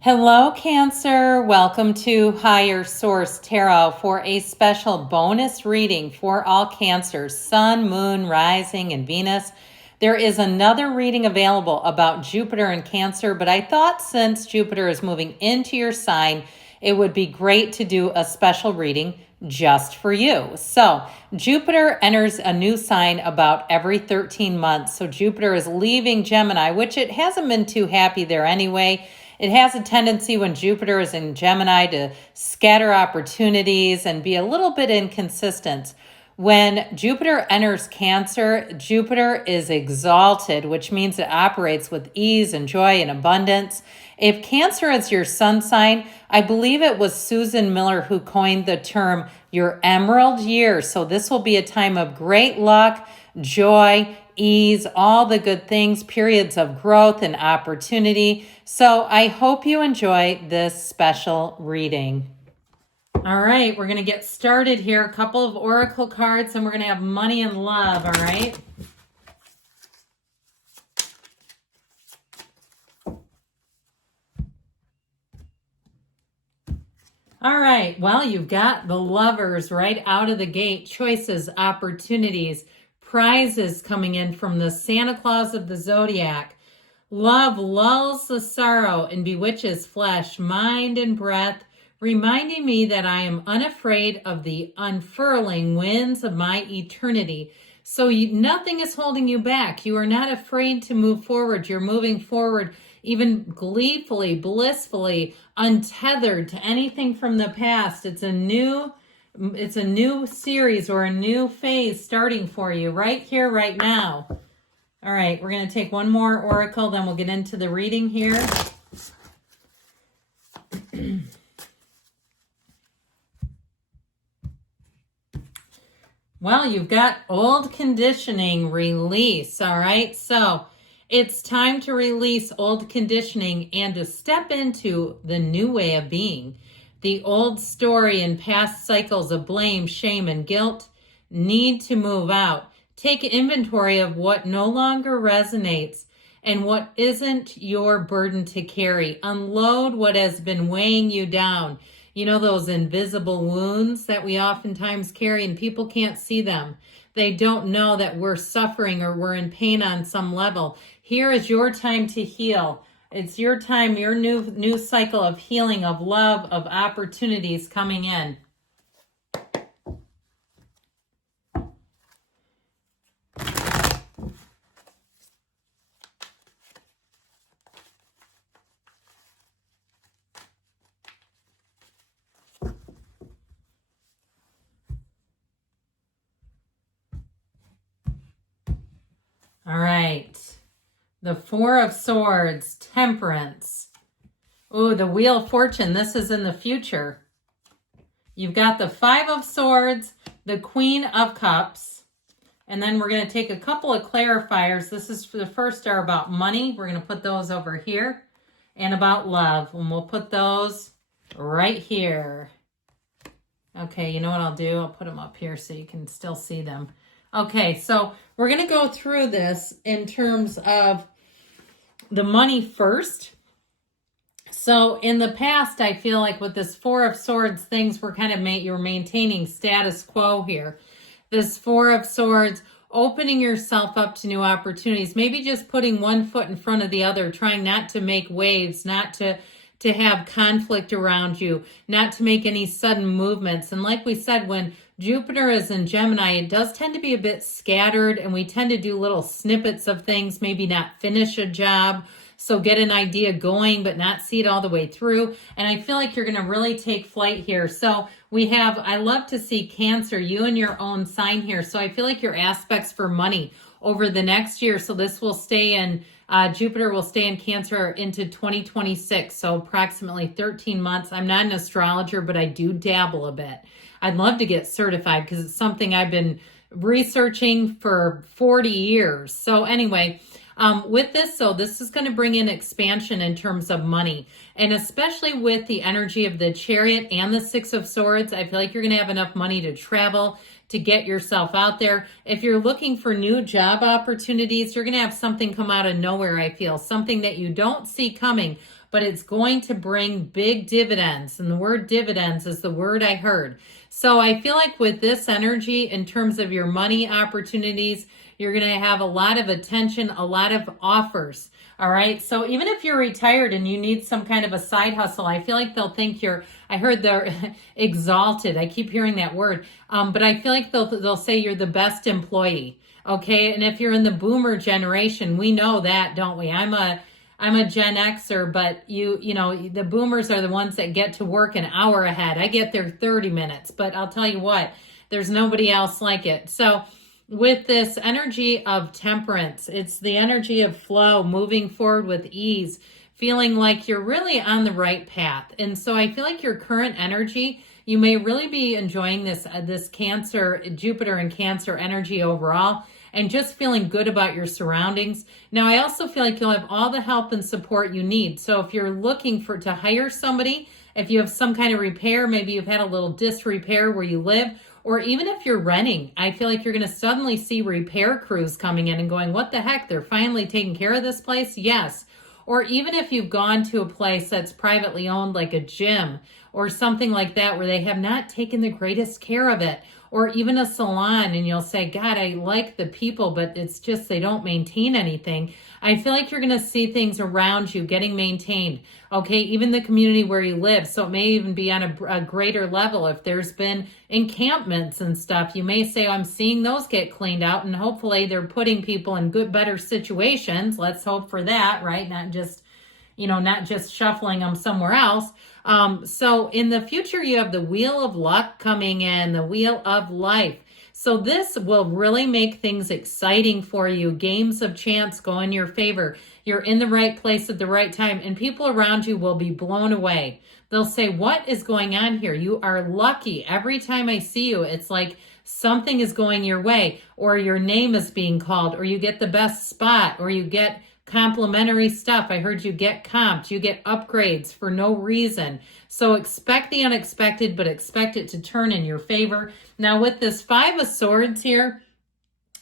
Hello, Cancer. Welcome to Higher Source Tarot for a special bonus reading for all Cancers, Sun, Moon, Rising, and Venus. There is another reading available about Jupiter and Cancer, but I thought since Jupiter is moving into your sign, it would be great to do a special reading just for you. So Jupiter enters a new sign about every 13 months. So Jupiter is leaving Gemini, which it hasn't been too happy there anyway. It has a tendency when Jupiter is in Gemini to scatter opportunities and be a little bit inconsistent. When Jupiter enters Cancer, Jupiter is exalted, which means it operates with ease and joy and abundance. If Cancer is your sun sign, I believe it was Susan Miller who coined the term your emerald year. So this will be a time of great luck, joy, ease, all the good things, periods of growth and opportunity. So I hope you enjoy this special reading. All right, we're going to get started here. A couple of oracle cards, and we're going to have money and love, all right? All right, well, you've got the Lovers right out of the gate. Choices, opportunities, prizes coming in from the Santa Claus of the Zodiac. Love lulls the sorrow and bewitches flesh, mind, and breath, reminding me that I am unafraid of the unfurling winds of my eternity. So nothing is holding you back. You are not afraid to move forward. You're moving forward even gleefully, blissfully, untethered to anything from the past. It's a new series or a new phase starting for you right here, right now. All right, we're going to take one more oracle, then we'll get into the reading here. Well, you've got old conditioning release, all right? So it's time to release old conditioning and to step into the new way of being. The old story and past cycles of blame, shame, and guilt need to move out. Take inventory of what no longer resonates and what isn't your burden to carry. Unload what has been weighing you down. You know, those invisible wounds that we oftentimes carry and people can't see them. They don't know that we're suffering or we're in pain on some level. Here is your time to heal. It's your time, your new cycle of healing, of love, of opportunities coming in. All right. The Four of Swords, Temperance. Oh, the Wheel of Fortune. This is in the future. You've got the Five of Swords, the Queen of Cups, and then we're going to take a couple of clarifiers. This is for the first are about money. We're going to put those over here, and about love, and we'll put those right here. Okay, you know what I'll do? I'll put them up here so you can still see them. Okay, so we're going to go through this in terms of the money first. So in the past, I feel like with this Four of Swords, things were kind of you're maintaining status quo here. This Four of Swords, opening yourself up to new opportunities, maybe just putting one foot in front of the other, trying not to make waves, not to have conflict around you, not to make any sudden movements. And like we said, when Jupiter is in Gemini, it does tend to be a bit scattered, and we tend to do little snippets of things, maybe not finish a job. So get an idea going, but not see it all the way through. And I feel like you're going to really take flight here. So we have, I love to see Cancer, you and your own sign here. So I feel like your aspects for money over the next year. So this will stay in, Jupiter will stay in Cancer into 2026. So approximately 13 months. I'm not an astrologer, but I do dabble a bit. I'd love to get certified because it's something I've been researching for 40 years. So anyway, with this, so this is going to bring in expansion in terms of money. And especially with the energy of the Chariot and the Six of Swords, I feel like you're going to have enough money to travel, to get yourself out there. If you're looking for new job opportunities, you're going to have something come out of nowhere, I feel. Something that you don't see coming, but it's going to bring big dividends. And the word dividends is the word I heard. So I feel like with this energy, in terms of your money opportunities, you're going to have a lot of attention, a lot of offers. All right. So even if you're retired and you need some kind of a side hustle, I feel like they'll think I heard they're exalted. I keep hearing that word. But I feel like they'll say you're the best employee. Okay. And if you're in the boomer generation, we know that, don't we? I'm a Gen Xer, but you know, the boomers are the ones that get to work an hour ahead. I get there 30 minutes, but I'll tell you what, there's nobody else like it. So with this energy of temperance, it's the energy of flow, moving forward with ease, feeling like you're really on the right path. And so I feel like your current energy, you may really be enjoying this Cancer, Jupiter and Cancer energy overall, and just feeling good about your surroundings. Now, I also feel like you'll have all the help and support you need. So if you're looking to hire somebody, if you have some kind of repair, maybe you've had a little disrepair where you live, or even if you're renting, I feel like you're going to suddenly see repair crews coming in and going, what the heck? They're finally taking care of this place? Yes. Or even if you've gone to a place that's privately owned, like a gym or something like that, where they have not taken the greatest care of it, or even a salon, and you'll say, God, I like the people, but it's just they don't maintain anything. I feel like you're going to see things around you getting maintained. Okay, even the community where you live. So it may even be on a greater level. If there's been encampments and stuff, you may say, I'm seeing those get cleaned out, and hopefully they're putting people in better situations. Let's hope for that, right? Not just shuffling them somewhere else. So in the future, you have the Wheel of Luck coming in, the Wheel of Life. So this will really make things exciting for you. Games of chance go in your favor. You're in the right place at the right time, and people around you will be blown away. They'll say, what is going on here? You are lucky. Every time I see you, it's like something is going your way, or your name is being called, or you get the best spot, or you get complimentary stuff. I heard you get comped, you get upgrades for no reason. So expect the unexpected, but expect it to turn in your favor. Now with this Five of Swords here,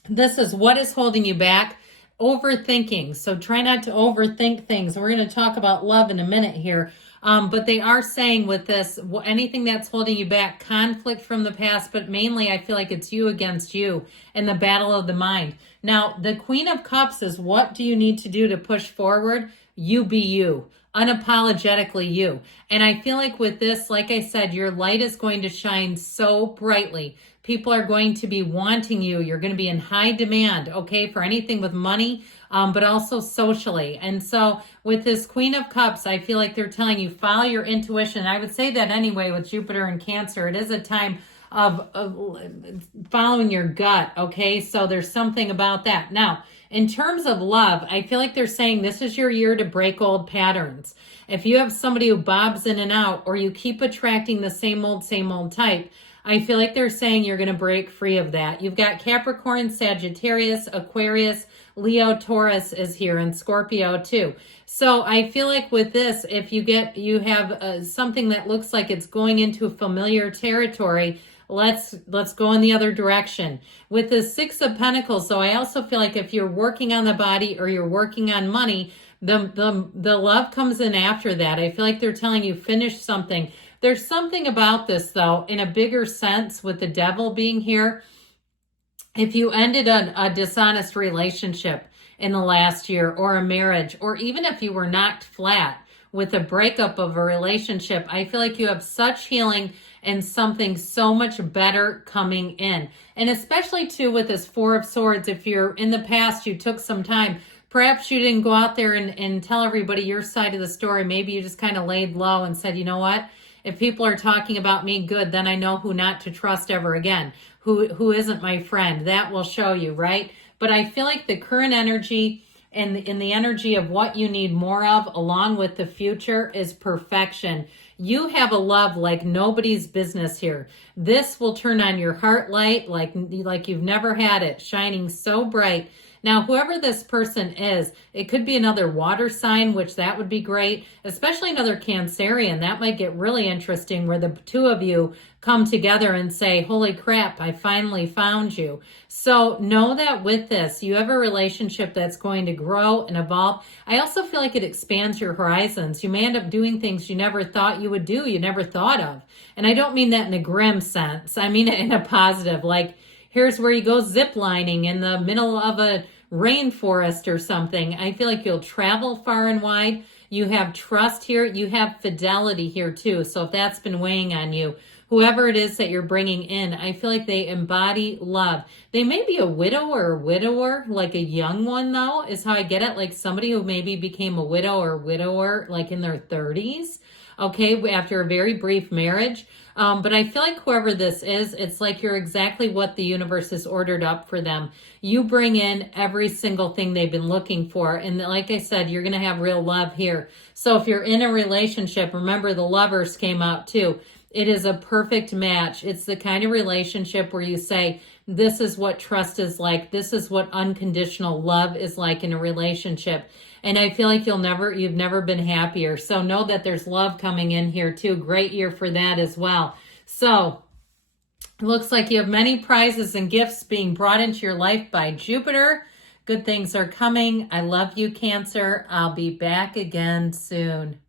this is what is holding you back. Overthinking. So try not to overthink things. We're going to talk about love in a minute here. But they are saying with this, anything that's holding you back, conflict from the past, but mainly I feel like it's you against you and the battle of the mind. Now, the Queen of Cups is, what do you need to do to push forward? You be you. Unapologetically you. And I feel like with this, like I said, your light is going to shine so brightly. People are going to be wanting you. You're going to be in high demand, okay, for anything with money, but also socially. And so with this Queen of Cups, I feel like they're telling you, follow your intuition. I would say that anyway with Jupiter and Cancer. It is a time of following your gut, okay? So there's something about that. Now, in terms of love, I feel like they're saying this is your year to break old patterns. If you have somebody who bobs in and out, or you keep attracting the same old type, I feel like they're saying you're going to break free of that. You've got Capricorn, Sagittarius, Aquarius, Leo, Taurus is here, and Scorpio too. So I feel like with this, if you have something that looks like it's going into familiar territory, let's go in the other direction. With the Six of Pentacles, so I also feel like if you're working on the body or you're working on money, the love comes in after that. I feel like they're telling you finish something. There's something about this, though, in a bigger sense with the Devil being here. If you ended a dishonest relationship in the last year, or a marriage, or even if you were knocked flat with a breakup of a relationship, I feel like you have such healing and something so much better coming in. And especially, too, with this Four of Swords, if you're in the past, you took some time. Perhaps you didn't go out there and tell everybody your side of the story. Maybe you just kind of laid low and said, you know what? If people are talking about me, good, then I know who not to trust ever again. Who isn't my friend. That will show you, right? But I feel like the current energy and in the energy of what you need more of, along with the future, is perfection. You have a love like nobody's business here. This will turn on your heart light like you've never had it, shining so bright. Now, whoever this person is, it could be another water sign, which that would be great, especially another Cancerian. That might get really interesting where the two of you come together and say, holy crap, I finally found you. So know that with this, you have a relationship that's going to grow and evolve. I also feel like it expands your horizons. You may end up doing things you never thought you would do, you never thought of. And I don't mean that in a grim sense. I mean it in a positive, like here's where you go zip lining in the middle of a rainforest or something. I feel like you'll travel far and wide. You have trust here. You have fidelity here too. So if that's been weighing on you, whoever it is that you're bringing in, I feel like they embody love. They may be a widow or a widower, like a young one though, is how I get it. Like somebody who maybe became a widow or widower like in their 30s. Okay, after a very brief marriage. But I feel like whoever this is, it's like you're exactly what the universe has ordered up for them. You bring in every single thing they've been looking for. And like I said, you're going to have real love here. So if you're in a relationship, remember the lovers came out too. It is a perfect match. It's the kind of relationship where you say, this is what trust is like. This is what unconditional love is like in a relationship. And I feel like you've never been happier. So know that there's love coming in here too. Great year for that as well. So it looks like you have many prizes and gifts being brought into your life by Jupiter. Good things are coming. I love you, Cancer. I'll be back again soon.